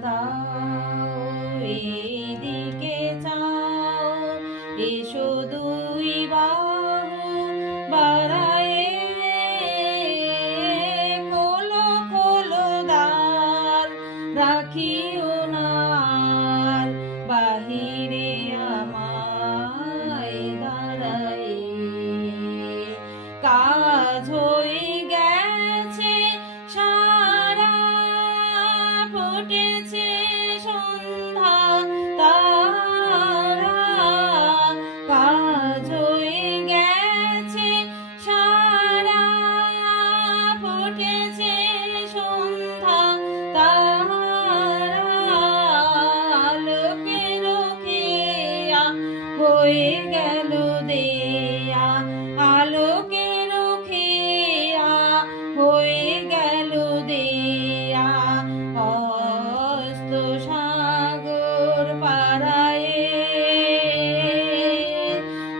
দাও এইদিকে চাও এসো দুই বাহু বাড়ায়ে খোলো খোলো দ্বার রাখিও না আর বাহিরে আমায় দাঁড়ায়ে কাজ হয়ে গেছে সারা ফুটেছে সন্ধ্যা তারা কাজ হয়ে গেছে সারা ফুটেছে সন্ধ্যা তারা আলোকে রখিয়া হয়ে গেল দেয়া আলোকে রখিয়া হয়ে গেল দেয়া অস্ত সাগর পাড়ায়ে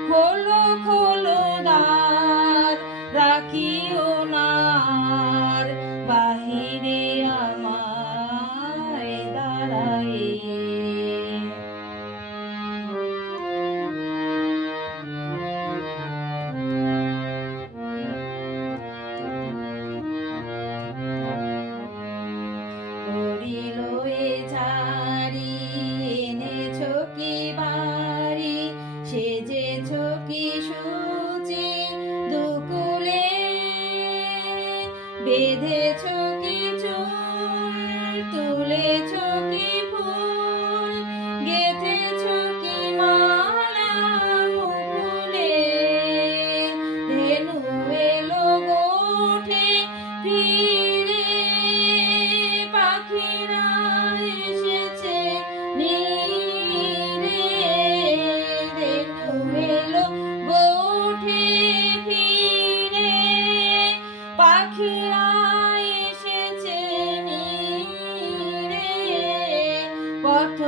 খোলো খোলো দ্বার রাখিও না আর বাহিরে আমায় দাঁড়ায়ে ঝাড়ি এনেছো কি বাড়ি সেজেছো কি সূচি দুকুলে বেঁধেছো কি চুল তুলেছো কি ফুল গেঁথেছো কি মালা মুকুলে ধেনু এলো গোঠে ফিরে পাখিরা এসেছে নীরে ধেনু এলো গোঠে ফিরে পাখিরা এসেছে নীরে পথ